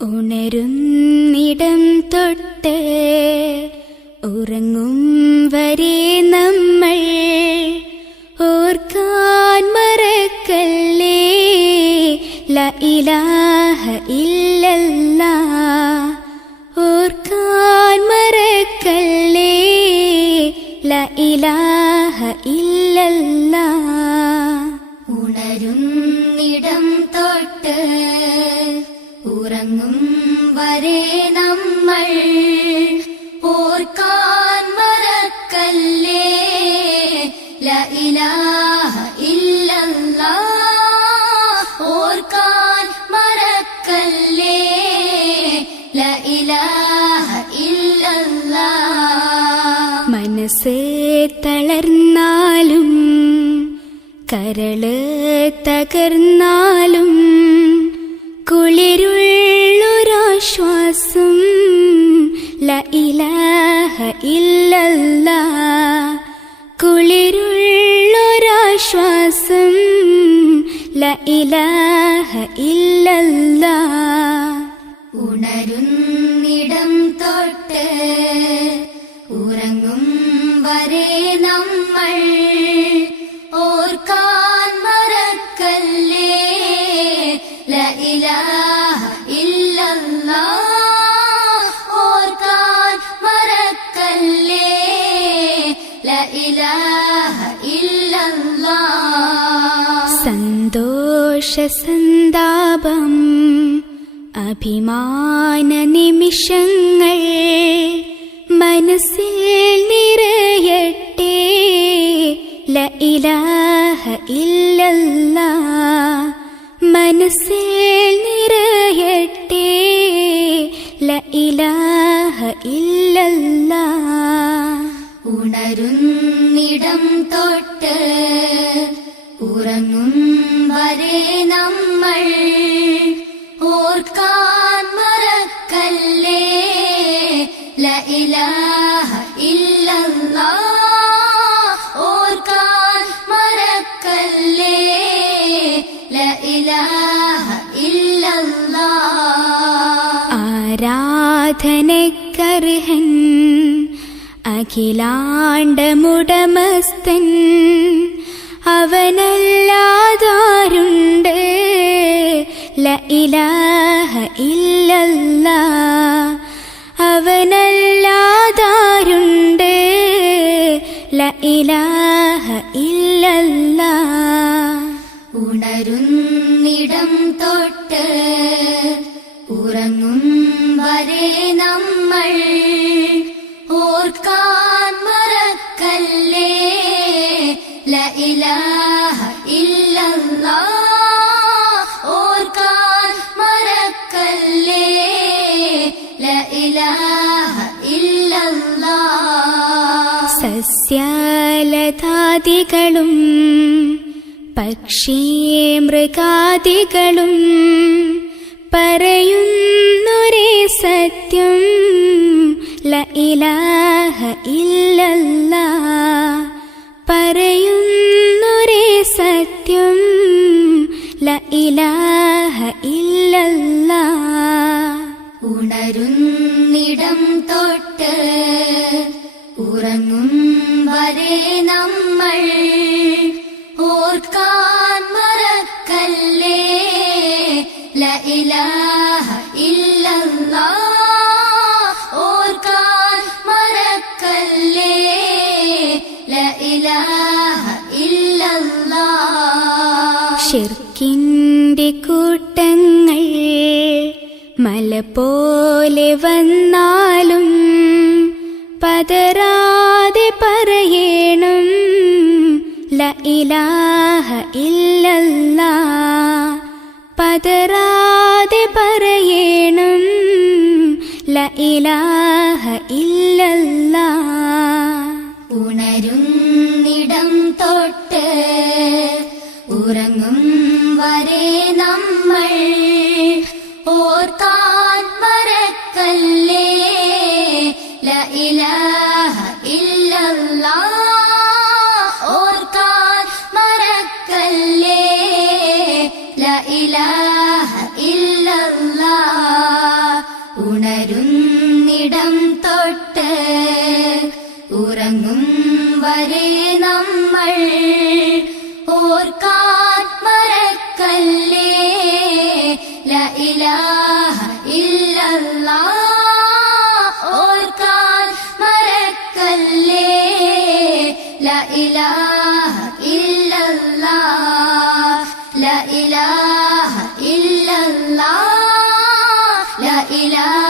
ഉണരുന്നിടം തൊട്ട് ഉറങ്ങും വരെ നമ്മൾ ഓർക്കാൻ മറക്കല്ലേ ലാ ഇലാഹ ഇല്ലല്ലാഹ്. ഓർക്കാൻ മറക്കല്ലേ ലാ ഇലാഹ ഇല്ലല്ലാഹ്. ഉണരുന്നിടം തൊട്ട് ഉറങ്ങും വരെ നമ്മൾ ഓർക്കാൻ മറക്കല്ലേ ലാ ഇലാഹ ഇല്ലല്ലാഹ്. ഓർക്കാൻ മറക്കല്ലേ ലാ ഇലാഹ ഇല്ലല്ലാഹ്. മനസ്സ് തളർന്നാലും കരള് തകർന്നാലും കുളിരുള്ളൊരാശ്വാസം ലാ ഇലാഹ ഇല്ലല്ലാഹ്. കുളിരുള്ളൊരാശ്വാസം ലാ ഇലാഹ ഇല്ലല്ലാഹ്. ഉണരുന്നിടം തൊട്ട് ഉറങ്ങും വരെ നമ്മൾ ഓർക്കാൻ മറക്കല്ലേ ലാ ഇലാഹ ഇല്ലല്ലാഹ്. ഓർക്കാൻ മറക്കല്ലേ ലാ ഇലാഹ ഇല്ലല്ലാഹ്. സന്തോഷ സന്താപം അഭിമാന നിമിഷങ്ങൾ മനസ്സിൽ നിറയട്ടെ ലാ ഇലാഹ ഇല്ലല്ലാഹ്. മനസ്സിൽ നിറയട്ടെ ലാ ഇലാഹ ഇല്ലല്ലാഹ്. ഉണരുന്നിടം തൊട്ട് ഉറങ്ങും വരെ നമ്മൾ ഓർക്കാൻ മറക്കല്ലേ ലാ ഇലാഹ ഇല്ലല്ലാഹ്. ഓർക്കാൻ മറക്കല്ലേ ലാ ഇലാഹ ഇല്ലല്ലാഹ്. ആരാധനക്കർഹൻ അഖിലാണ്ടമുടമസ്ഥൻ അവനല്ലാതാരുണ്ട് ലാ ഇലാഹ ഇല്ലല്ലാഹ്. അവനല്ലാതാരുണ്ട് ലാ ഇലാഹ ഇല്ലല്ലാഹ്. ഉണരുന്നിടം തൊട്ട് ഉറങ്ങും വരെ നമ്മൾ ഓർക്കാൻ മറക്കല്ലേ ലാ ഇലാഹ ഇല്ലല്ലാഹ്. ഓർക്കാൻ മറക്കല്ലേ ലാ ഇലാഹ ഇല്ലല്ലാഹ്. സസ്യലതാദികളും പക്ഷി മൃഗാദികളും പറയുന്നൊരേ സത്യം ലാ ഇലാഹ ഇല്ലല്ലാഹ്. പറയുന്നൊരേ സത്യം ലാ ഇലാഹ ഇല്ലല്ലാഹ്. ഉണരുന്നിടം തൊട്ട് ഉറങ്ങും വരെ നമ്മൾ ഓർക്കാൻ മറക്കല്ലേ ലാ ഇലാഹ ഇല്ലല്ലാഹ്. ഓർക്കാൻ മറക്കല്ലേ ലാ ഇലാഹ ഇല്ലല്ലാഹ്. ശിർക്കിന്റെ കൂട്ടങ്ങൾ മല പോലെ വന്നാലും പതറാതെ പറയണം ലാ ഇലാഹ ഇല്ലല്ലാഹ്. പതറാതെ പറയണം ലാ ഇലാഹ ഇല്ലല്ലാഹ്. ഉണരുന്നിടം തൊട്ട് ഉറങ്ങും വരെ നമ്മൾ ഓർക്കാൻ മറക്കല്ലേ ലാ ഇലാഹ ഇല്ലല്ലാഹ്. ഓർക്കാൻ മറക്കല്ലേ ലാ ഇലാഹ ഇല്ലല്ലാഹ്. ഉണരുന്നിടം തൊട്ട് ഉറങ്ങും വരെ നമ്മൾ ഓർക്കാൻ മറക്കല്ലേ ലാ ഇലാഹ ഇല്ലല്ലാഹ്. ഓർക്കാൻ മറക്കല്ലേ ലാ ഇലാഹ ഇല്ലല്ലാഹ്. ലാ ഇലാഹ ഇല്ലല്ലാഹ്. ലാ ഇലാഹ